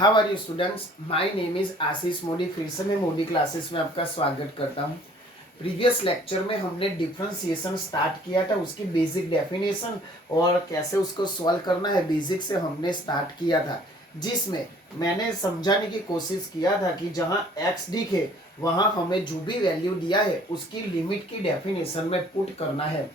How are you students, my name is Ashish Modi. फिर से मैं मोदी क्लासेस में आपका स्वागत करता हूँ। प्रीवियस लेक्चर में हमने डिफरेंशिएशन स्टार्ट किया था, उसकी बेसिक डेफिनेशन और कैसे उसको सॉल्व करना है बेसिक से हमने स्टार्ट किया था, जिसमें मैंने समझाने की कोशिश किया था कि जहाँ x दिखे वहाँ हमें जो भी वैल्यू दिया है उसकी लिमिट की डेफिनेशन में पुट करना है।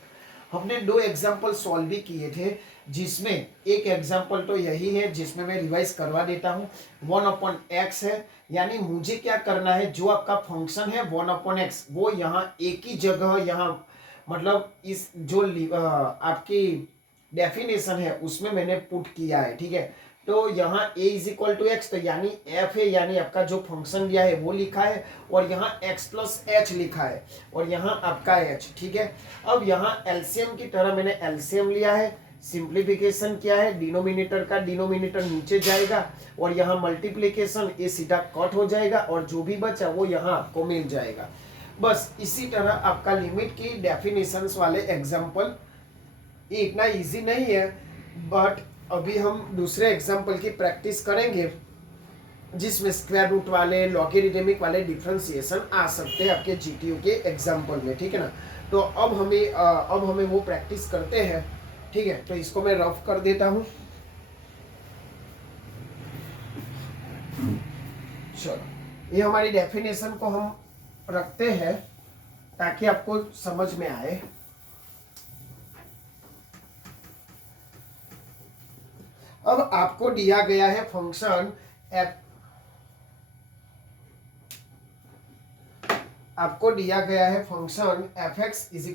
हमने दो एग्जाम्पल सॉल्व भी किए थे, जिसमें एक एग्जाम्पल तो यही है जिसमें मैं रिवाइज करवा देता हूँ। 1/x है, यानी मुझे क्या करना है, जो आपका फंक्शन है 1/x वो यहाँ एक ही जगह, यहाँ मतलब इस जो आपकी डेफिनेशन है उसमें मैंने पुट किया है। ठीक है, तो यहाँ a is equal to x, तो यानी f है, यानी आपका जो फंक्शन दिया है वो लिखा है, और यहाँ x प्लस एच लिखा है, और यहाँ आपका h। ठीक है, अब यहाँ एलसीएम की तरह मैंने एलसीएम लिया है, सिंप्लीफिकेशन क्या है, डिनोमिनेटर का डिनोमिनेटर नीचे जाएगा, और यहाँ मल्टीप्लीकेशन ये सीधा कट हो जाएगा, और जो भी बचा वो यहाँ आपको मिल जाएगा। बस इसी तरह आपका लिमिट की डेफिनेशंस वाले एग्जाम्पल, ये इतना इजी नहीं है, बट अभी हम दूसरे एग्जाम्पल की प्रैक्टिस करेंगे जिसमें स्क्वायर रूट वाले, लॉगरिथमिक वाले डिफरेंशिएशन आ सकते हैं आपके जीटीयू के एग्जाम्पल में। ठीक है ना, तो अब हमें वो प्रैक्टिस करते हैं। ठीक है, तो इसको मैं रफ कर देता हूँ। चलो, ये हमारी डेफिनेशन को हम रखते हैं ताकि आपको समझ में आए। अब आपको दिया गया है फंक्शन f, आपको दिया गया है function fx is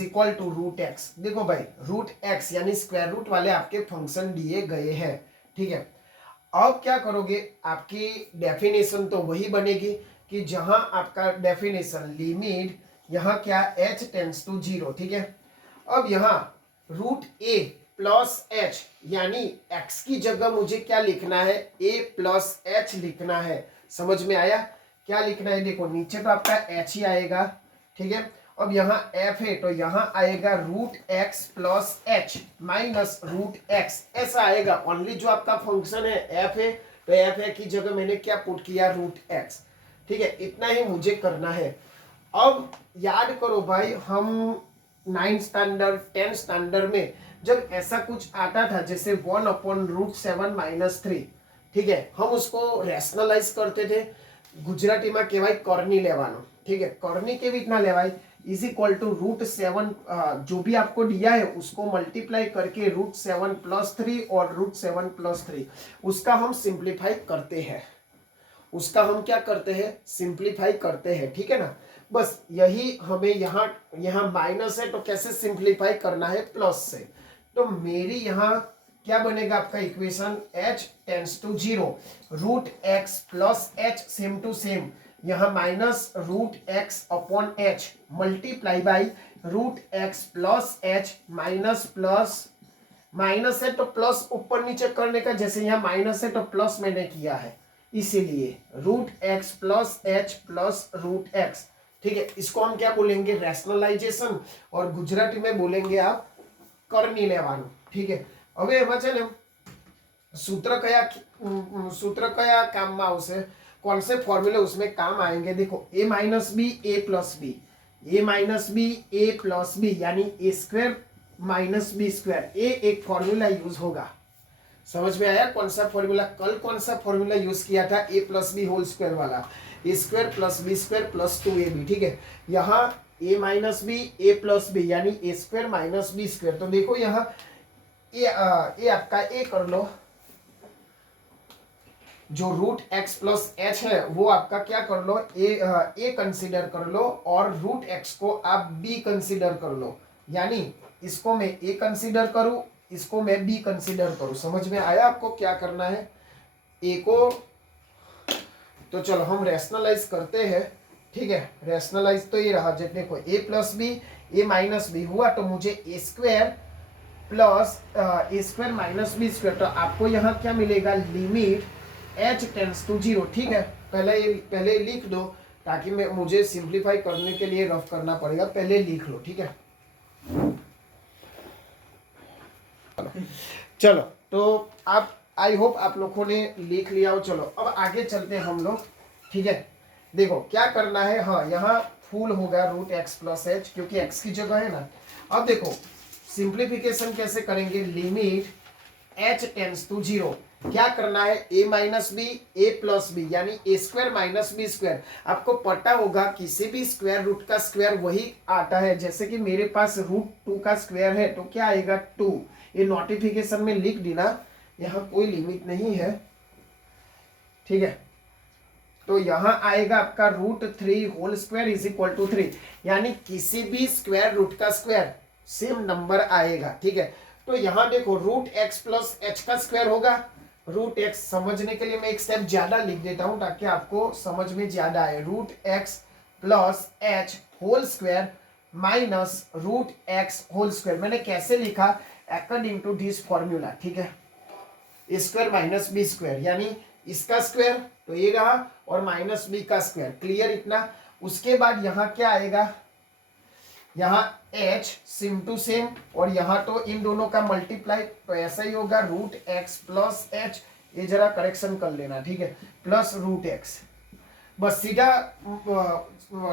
equal to root x. देखो भाई, रूट एक्स यानी स्क्वायर रूट वाले आपके फंक्शन दिए गए हैं। ठीक है, अब क्या करोगे, आपकी डेफिनेशन तो वही बनेगी कि जहां आपका डेफिनेशन लिमिट यहाँ क्या h टेंड्स टू 0। ठीक है, अब यहाँ रूट a प्लस एच, यानी x की जगह मुझे क्या लिखना है, a प्लस एच लिखना है। समझ में आया क्या लिखना है? देखो नीचे तो आपका h ही आएगा। ठीक है, अब यहाँ f है तो यहाँ आएगा root x plus h minus root x, ऐसा आएगा। ओनली जो आपका फंक्शन है f है, तो f की जगह मैंने क्या पुट किया, रूट x। ठीक है, इतना ही मुझे करना है। अब याद करो भाई, हम 9th स्टैंडर्ड 10th स्टैंडर्ड में जब ऐसा कुछ आता था जैसे 1/√7 - 3, ठीक है, हम उसको रेशनलाइज करते थे। गुजराती में कहवाय करनी लेवानो। ठीक है, करनी के रीतना लेवाय, इज इक्वल टू √7, जो भी आपको दिया है उसको मल्टीप्लाई करके √7 + 3 और √7 + 3 उसका हम सिंप्लीफाई करते हैं। उसका हम क्या करते हैं, सिंप्लीफाई करते हैं। ठीक है ना, बस यही हमें यहाँ माइनस है तो कैसे सिंप्लीफाई करना है, प्लस से। तो मेरी यहाँ क्या बनेगा आपका equation, h tends to 0, root x plus h same to same, यहाँ minus root x upon h multiply by root x plus h minus plus minus है तो प्लस ऊपर नीचे करने का, जैसे यहाँ माइनस है तो प्लस मैंने किया है, इसीलिए root x plus h plus root x. ठीक है, इसको हम क्या बोलेंगे, रैशनलाइजेशन, और गुजराती में बोलेंगे आप करनी लेवानुं। ठीक है, હવે એમાં છે ને सूत्र कया काम में आवशे, कौन से फॉर्मूले उसमें काम आएंगे। देखो a - b a + b, a - b a + b, यानी a² - b², ये एक फॉर्मूला यूज होगा। समझ में आया कौन सा फॉर्मूला, कल कौन सा फॉर्मूला यूज किया था, a + b होल स्क्वायर वाला, a² + b² + 2ab। ठीक है, यहाँ a - b a + b यानी a² - b²। तो देखो यहाँ ये आपका a कर लो, जो रूट एक्स प्लस एच है वो आपका क्या कर लो, ए कंसीडर कर लो, और रूट एक्स को आप बी कंसीडर कर लो, यानी इसको मैं ए कंसीडर करूं, इसको मैं बी कंसीडर करूं। समझ में आया आपको क्या करना है, ए को। तो चलो हम रैशनलाइज करते हैं। ठीक है, रैशनलाइज तो ये रहा, जब देखो a + b a - b हुआ तो मुझे a² प्लस a² - b², तो आपको यहाँ क्या मिलेगा, लिमिट h टेंड्स टू 0। ठीक है, पहले लिख दो, ताकि मुझे सिंप्लीफाई करने के लिए रफ करना पड़ेगा, पहले लिख लो। ठीक है, चलो तो आप आई होप आप लोगों ने लिख लिया हो। चलो अब आगे चलते हैं हम लोग, ठीक है। देखो क्या करना है, हाँ यहाँ फुल होगा रूट एक्स प्लस एच, क्योंकि एक्स की जगह है ना। अब देखो सिंप्लीफिकेशन कैसे करेंगे, limit h tends to zero, क्या करना है, a minus b a plus b, यानी a square minus b square. आपको पता होगा किसी भी स्क्वायर रूट का स्क्वायर वही आता है, जैसे कि मेरे पास रूट 2 का स्क्वायर है तो क्या आएगा 2। ये नोटिफिकेशन में लिख देना, यहाँ कोई लिमिट नहीं है, ठीक है। तो यहाँ आएगा आपका root 3 whole square is equal to 3, यानी किसी भी स्क्वायर रूट का स्क्वायर सेम नंबर आएगा, ठीक है। तो यहाँ देखो रूट एक्स प्लस एच का स्क्वायर होगा, रूट एक्स, समझने के लिए मैं एक स्टेप ज्यादा लिख देता हूं ताकि आपको समझ में ज्यादा आए। Root x plus h whole square minus root x whole square, मैंने कैसे लिखा, अकॉर्डिंग टू दिस फॉर्मूला, ठीक है। A square minus b square, यानी इसका स्क्वायर तो ये रहा और माइनस बी का स्क्वायर, क्लियर इतना। उसके बाद यहाँ क्या आएगा, यहाँ h सेम टू सेम, और यहाँ तो इन दोनों का मल्टीप्लाई, तो ऐसा ही होगा रूट एक्स प्लस एच, ये जरा करेक्शन कर लेना, ठीक है, प्लस रूट एक्स। बस सीधा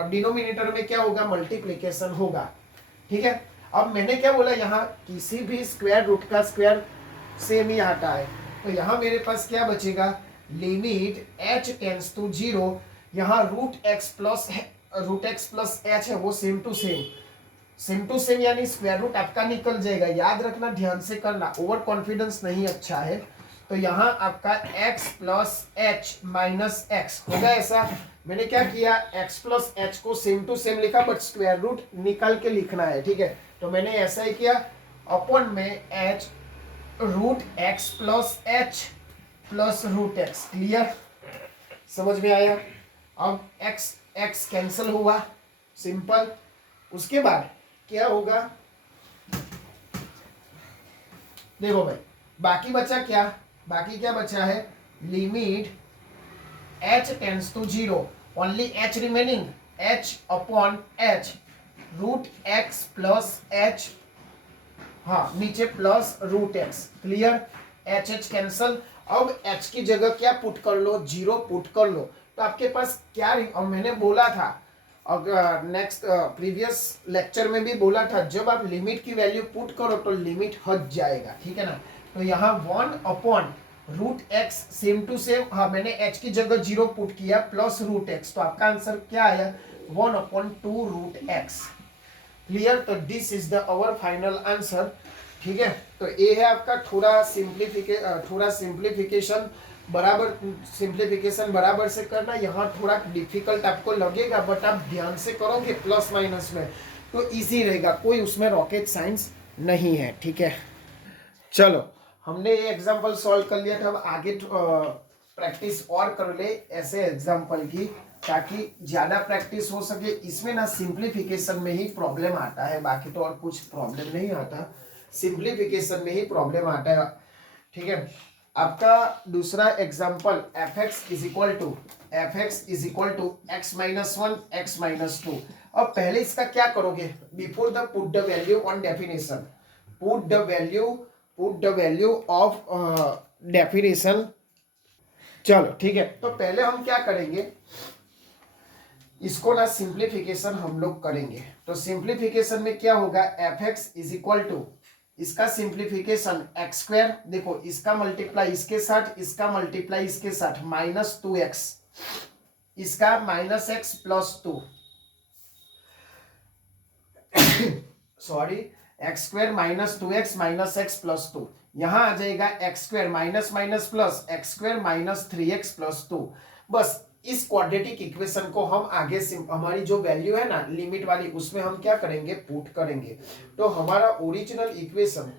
डिनोमिनेटर में क्या होगा, मल्टीप्लीकेशन होगा, ठीक है। अब मैंने क्या बोला, यहाँ किसी भी स्क्वायर रूट का स्क्वायर सेम ही आता है, तो यहाँ मेरे पास क्या बचेगा, limit h tends to zero, यहाँ रूट एक्स प्लस एच है वो सेम टू सेम यानी स्क्वायर रूट आपका निकल जाएगा, याद रखना, ध्यान से करना, ओवर कॉन्फिडेंस नहीं अच्छा है। तो यहाँ आपका x plus h minus x होगा, ऐसा मैंने क्या किया, x प्लस एच को सेम टू सेम लिखा, बट स्क्वायर रूट निकल के लिखना है, ठीक है। तो मैंने ऐसा ही किया, अपॉन में h root x plus h plus root x, clear, समझ में आया। अब x कैंसिल हुआ, सिंपल। उसके बाद क्या होगा, देखो भाई बाकी बचा क्या, बाकी क्या बचा है, limit h tends to zero, only h remaining, h upon h root x plus h, हाँ नीचे plus root x, clear, h cancel. अब h की जगह क्या पुट कर लो, जीरो पुट कर लो, तो आपके पास क्या, और मैंने बोला था अगर नेक्स्ट प्रीवियस लेक्चर में भी बोला था, जब आप लिमिट की वैल्यू पुट करो तो लिमिट हट जाएगा, ठीक है ना। तो यहाँ 1 upon root x same to same, हाँ मैंने h की जगह जीरो पुट किया, प्लस रूट एक्स, तो आपका आंसर क्या आया, 1 अपॉन 2 रूट एक्स, क्लियर। तो this is the our final answer, ठीक है। तो ये है आपका थोड़ा सिंप्लीफिकेशन बराबर से करना, यहाँ थोड़ा डिफिकल्ट आपको लगेगा, बट आप ध्यान से करोगे प्लस माइनस में तो इजी रहेगा, कोई उसमें रॉकेट साइंस नहीं है, ठीक है। चलो हमने ये एग्जांपल सॉल्व कर लिया था, अब आगे प्रैक्टिस और कर ले ऐसे एग्जांपल की, ताकि ज्यादा प्रैक्टिस हो सके। इसमें ना सिंप्लीफिकेशन में ही प्रॉब्लम आता है, बाकी तो और कुछ प्रॉब्लम नहीं आता, सिंप्लीफिकेशन में ही प्रॉब्लम आता है, ठीक है। आपका दूसरा example f x is equal to x minus one x minus two. अब पहले इसका क्या करोगे, before the put the value on definition, put the value of definition. चलो ठीक है, तो पहले हम क्या करेंगे, इसको ना सिंप्लीफिकेशन हम लोग करेंगे। तो सिंप्लीफिकेशन में क्या होगा, f x is equal to, इसका सिंप्लीफिकेशन एक्स स्क्वायर, देखो इसका मल्टीप्लाई इसके साथ, इसका मल्टीप्लाई इसके साथ, माइनस 2x, इसका minus x plus 2, sorry x square minus 2x minus x plus 2, यहां आ जाएगा x square minus minus plus x square minus 3x plus 2। बस इस क्वाड्रेटिक इक्वेशन को हम आगे से हमारी जो वैल्यू है ना लिमिट वाली, उसमें हम क्या करेंगे, पुट करेंगे। तो हमारा ओरिजिनल इक्वेशन,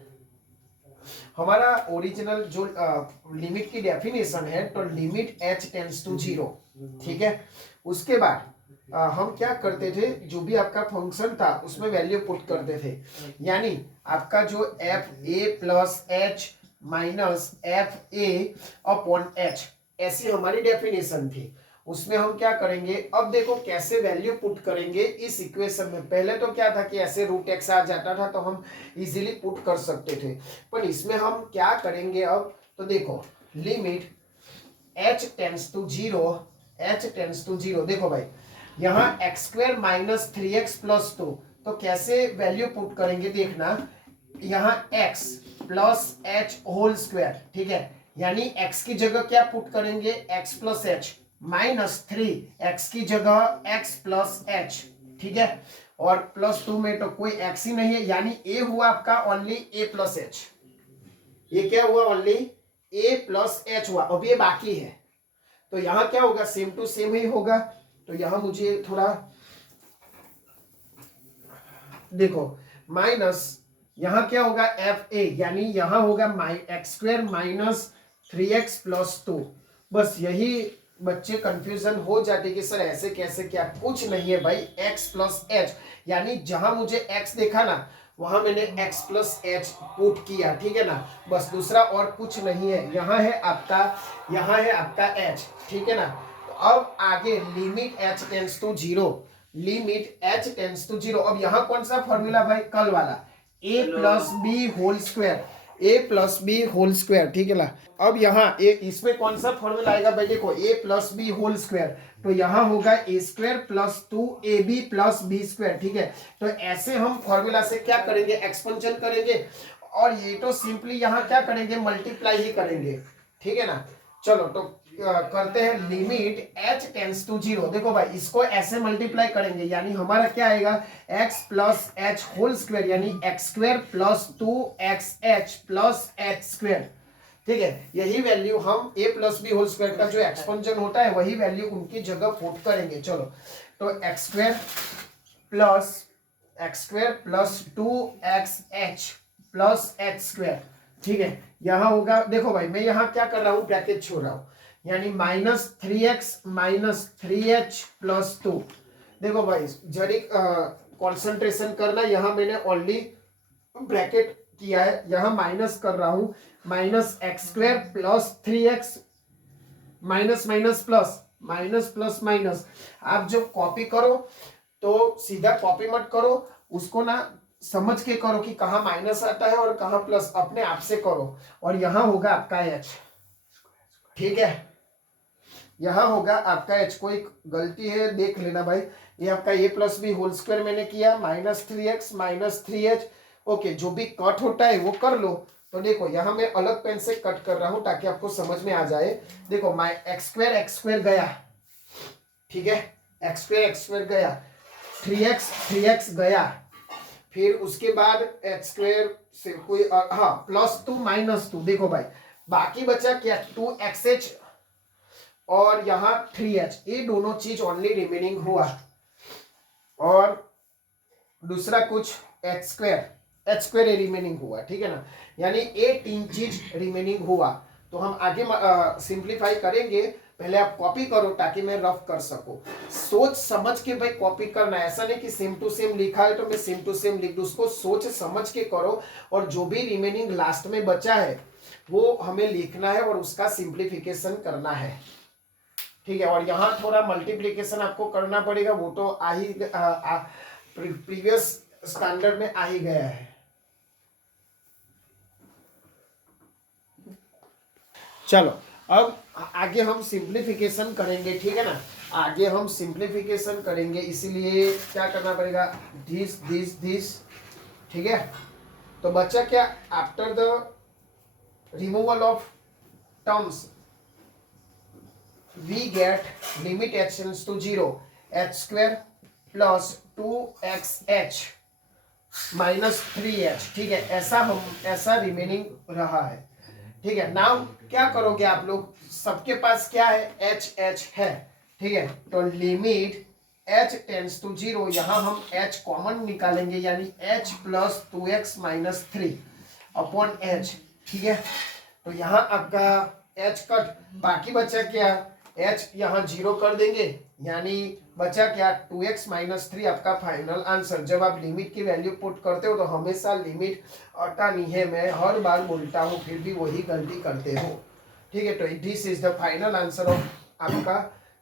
हमारा ओरिजिनल जो लिमिट की डेफिनेशन है, तो limit h tends to zero, ठीक है। उसके बाद हम क्या करते थे, जो भी आपका फंक्शन था उसमें वैल्यू पुट करते थे, यानी आपका जो F A plus h minus F A upon H, ऐसी हमारी डेफिनेशन थी। उसमें हम क्या करेंगे, अब देखो कैसे वैल्यू पुट करेंगे इस इक्वेशन में। पहले तो क्या था कि ऐसे रूट एक्स आ जाता था तो हम इजीली पुट कर सकते थे, पर इसमें हम क्या करेंगे अब, तो देखो limit h tends to zero, h tends to zero. देखो भाई यहाँ x square minus 3x plus 2, तो कैसे वैल्यू पुट करेंगे देखना, यहाँ x plus h whole square, ठीक है, यानी x की जगह क्या पुट करेंगे, x plus h minus 3, x की जगह x प्लस एच, ठीक है, और प्लस 2 में तो कोई x ही नहीं है, यानी a हुआ आपका ओनली a प्लस एच। ये क्या हुआ, ओनली a प्लस एच हुआ। अब ये बाकी है तो यहां क्या होगा, सेम टू सेम ही होगा। तो यहां मुझे थोड़ा देखो माइनस, यहां क्या होगा एफ ए, यानी यहां होगा x square minus 3x plus 2। बस यही बच्चे कंफ्यूजन हो जाते कि सर ऐसे कैसे, क्या, कुछ नहीं है भाई, x प्लस एच, यानी जहां मुझे x देखा ना वहां मैंने x प्लस एच पुट किया, ठीक है ना, बस, दूसरा और कुछ नहीं है। यहाँ है आपका h, ठीक है ना। तो अब आगे limit h tends to zero, limit h tends to zero. अब यहाँ कौन सा फॉर्मूला भाई, कल वाला, a plus b whole square, a plus b whole square, ठीक है ना। अब यहाँ इसमें कौन सा फॉर्मूला आएगा भाई, देखो a plus b whole square, तो यहाँ होगा a square plus 2ab plus b square, ठीक है। तो ऐसे हम फॉर्मूला से क्या करेंगे, एक्सपेंशन करेंगे, और ये तो सिंपली यहाँ क्या करेंगे, मल्टीप्लाई ही करेंगे, ठीक है ना। चलो तो करते हैं limit h tends to zero. देखो भाई इसको ऐसे मल्टीप्लाई करेंगे, यानी हमारा क्या आएगा, x plus h whole square, यानी x square plus 2xh plus h square, ठीक है। यही वैल्यू हम a plus b whole square का जो एक्सपेंशन होता है वही वैल्यू उनकी जगह पुट करेंगे। चलो तो x square plus 2xh plus h square, ठीक है। यहां होगा, देखो भाई मैं यहां क्या कर रहा हूं, ब्रैकेट छोड़ रहा हूं, यानी minus 3x minus 3h plus 2। देखो भाई जरी कॉन्सेंट्रेशन करना, यहां मैंने ओनली ब्रैकेट किया है, यहां माइनस कर रहा हूं, minus x square plus 3x minus minus plus, minus plus minus. आप जब कॉपी करो तो सीधा कॉपी मत करो, उसको ना समझ के करो कि कहाँ माइनस आता है और कहाँ प्लस, अपने आप से करो। और यहां होगा आपका h, ठीक है, यहां होगा आपका h। कोई गलती है देख लेना भाई, ये आपका a plus b whole square मैंने किया, minus 3x minus 3h, okay, जो भी कट होता है वो कर लो। तो देखो यहाँ मैं अलग पेन से कट कर रहा हूं ताकि आपको समझ में आ जाए। देखो माई एक्स स्क्वायर गया, ठीक है, एक्स स्क्वायर गया, 3x गया, फिर उसके बाद एक्स स्क्वायर से कोई हाँ प्लस 2 माइनस 2, देखो भाई बाकी बचा क्या, 2xh और यहाँ 3h, ये दोनों चीज ओनली रिमेनिंग हुआ, और दूसरा कुछ h स्क्वायर रिमेनिंग हुआ, ठीक है ना, यानी ये 3 चीज रिमेनिंग हुआ। तो हम आगे सिंप्लीफाई करेंगे, पहले आप कॉपी करो ताकि मैं रफ कर सकूं। सोच समझ के भाई कॉपी करना, ऐसा नहीं कि सेम टू सेम लिखा है तो मैं सेम टू सेम लिख दूं, उसको सोच समझ के करो, और जो भी रिमेनिंग लास्ट में बचा है वो हमें लिखना है और उसका सिंप्लीफिकेशन करना है, ठीक है। और यहाँ थोड़ा मल्टीप्लीकेशन आपको करना पड़ेगा, वो तो प्रीवियस स्टैंडर्ड में आ ही गया है। चलो अब आगे हम सिंप्लीफिकेशन करेंगे, ठीक है ना, आगे हम सिंप्लीफिकेशन करेंगे, इसीलिए क्या करना पड़ेगा, दिस, ठीक है। तो बच्चा क्या, after the removal of terms we get limit h tends to 0, h square plus 2xh minus 3h, ठीक है, ऐसा रिमेनिंग रहा है, ठीक है। नाउ क्या करोगे आप लोग, सबके पास क्या है, h है, ठीक है। तो लिमिट h टेंड्स टू 0, यहां हम h कॉमन निकालेंगे, यानी h plus 2x minus 3 upon h, ठीक है। तो यहां आपका h कट, बाकी बचा क्या, h यहाँ 0 कर देंगे, यानी बचा क्या, 2x माइनस 3 आपका फाइनल आंसर। जब आप लिमिट की वैल्यू पुट करते हो तो हमेशा लिमिट आता नहीं है, मैं हर बार बोलता हूँ, फिर भी वही गलती करते हो, ठीक है। तो this is the final answer of आपका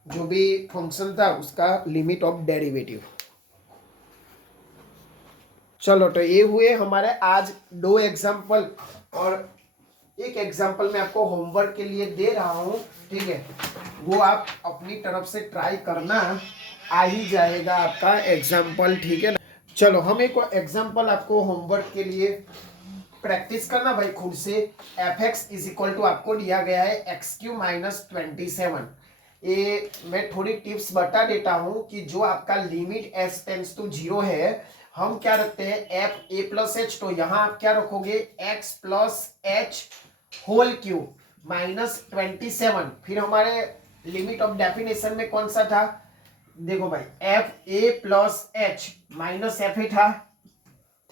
जो भी फंक्शन था उसका लिमिट ऑफ डेरिवेटिव। चलो तो ये हुए हमारे आज 2 एग्जाम्पल, और एक एग्जाम्पल मैं आपको होमवर्क के लिए दे रहा हूँ, ठीक है, वो आप अपनी तरफ से ट्राई करना, आ ही जाएगा आपका एग्जाम्पल, ठीक है ना। चलो हम एक एग्जाम्पल आपको होमवर्क के लिए प्रैक्टिस करना भाई खुद से। F x is equal to आपको दिया गया है एक्स क्यू माइनस 27। ये मैं थोड़ी टिप्स बता देता हूं कि जो आपका लिमिट एस टेंस टू 0 है, हम क्या रखते हैं एफ ए प्लस एच, तो यहां आप क्या रखोगे x plus h whole cube minus 27। फिर हमारे लिमिट ऑफ डेफिनेशन में कौन सा था, देखो भाई F A plus h minus F A था,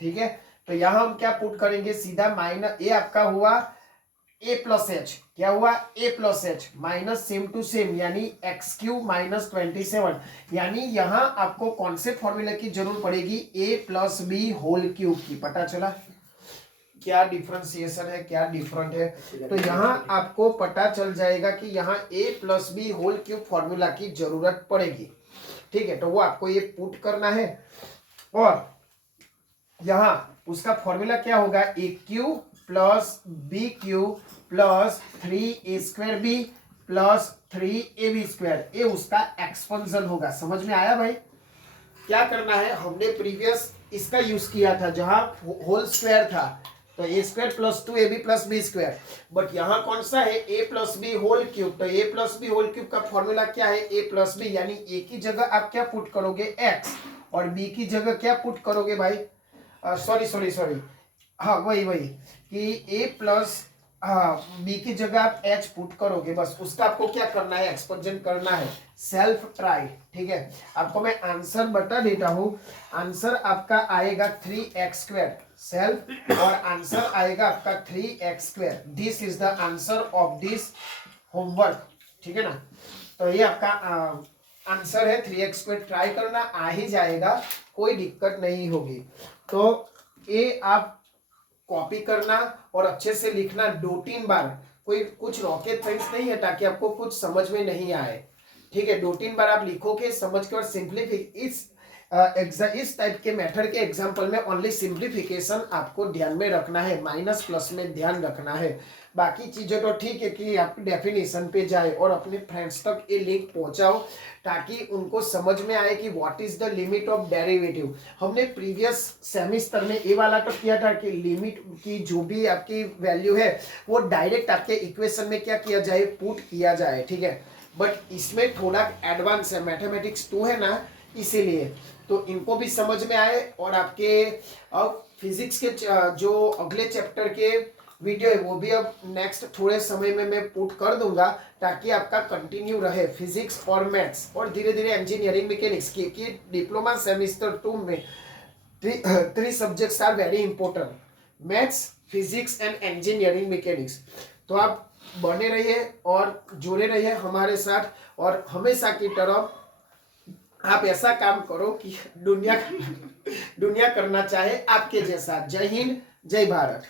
ठीक है। तो यहां हम क्या पुट करेंगे सीधा माइनस ए आपका हुआ ए प्लस एच, क्या हुआ a plus h minus same to same यानी एक्स क्यू माइनस 27, यानी यहां आपको कौन से फॉर्मूला की जरूरत पड़ेगी ए प्लस बी होल क्यूब की। पता चला क्या डिफरेंशिएशन है, क्या डिफरेंट है। तो यहाँ आपको पता चल जाएगा कि यहाँ a plus b whole cube formula की जरूरत पड़ेगी, ठीक है। तो वो आपको ये पुट करना है और यहाँ उसका फॉर्मूला क्या होगा a cube plus b cube plus 3a² b plus 3ab², ये उसका एक्सपेंशन होगा। समझ में आया भाई। क्या करना है, हमने प्रीवियस इसका यूज किया था जहां होल स्क्वायर था, तो a² plus 2ab plus b², but यहाँ कौन सा है a plus b whole cube. तो a plus b whole cube का फॉर्मूला क्या है a प्लस बी, यानी a की जगह आप क्या पुट करोगे x और b की जगह क्या पुट करोगे भाई, सॉरी हाँ वही कि a प्लस बी की जगह आप h पुट करोगे, बस उसका आपको क्या करना है एक्सपेंशन करना है, सेल्फ ट्राई, ठीक है। आपको मैं आंसर बता देता हूँ, आंसर आपका आएगा 3x², सेल्फ, और आंसर आएगा आपका 3x²। This is the answer of this homework, ठीक है ना। तो ये आपका आंसर है 3x², ट्राई करना, आ ही जाएगा, कोई दिक्कत नहीं होगी। तो ये आप कॉपी करना और अच्छे से लिखना 2-3 बार, कोई कुछ रॉकेट साइंस नहीं है ताकि आपको कुछ समझ में नहीं आए, ठीक है। 2-3 बार आप लिखोगे समझ के और इस टाइप के मेथड के एग्जांपल में ओनली सिंप्लीफिकेशन आपको ध्यान में रखना है, माइनस प्लस में ध्यान रखना है। बाकी चीजें तो ठीक है कि आप डेफिनेशन पे जाए और अपने फ्रेंड्स तक ये लिंक पहुंचाओ ताकि उनको समझ में आए कि what is the limit of derivative. हमने प्रीवियस सेमेस्टर में ये वाला तो किया था कि लिमिट की जो भी आपकी वैल्यू है वो डायरेक्ट आपके इक्वेशन में क्या किया जाए, पुट किया जाए, ठीक है। बट इसमें थोड़ा एडवांस है, मैथमेटिक्स 2 है ना, इसीलिए तो इनको भी समझ में आए। और आपके अब फिजिक्स के जो अगले चैप्टर के वीडियो है वो भी अब नेक्स्ट थोड़े समय में मैं पुट कर दूंगा ताकि आपका कंटिन्यू रहे फिजिक्स और मैथ्स, और धीरे धीरे इंजीनियरिंग मैकेनिक्स की डिप्लोमा सेमेस्टर 2 में 3 subjects are very important, maths, physics and engineering mechanics. तो आप बने रहिए और जुड़े रहिए हमारे साथ, और हमेशा की तरह आप ऐसा काम करो कि दुनिया करना चाहे आपके जैसा। जय हिंद, जय भारत।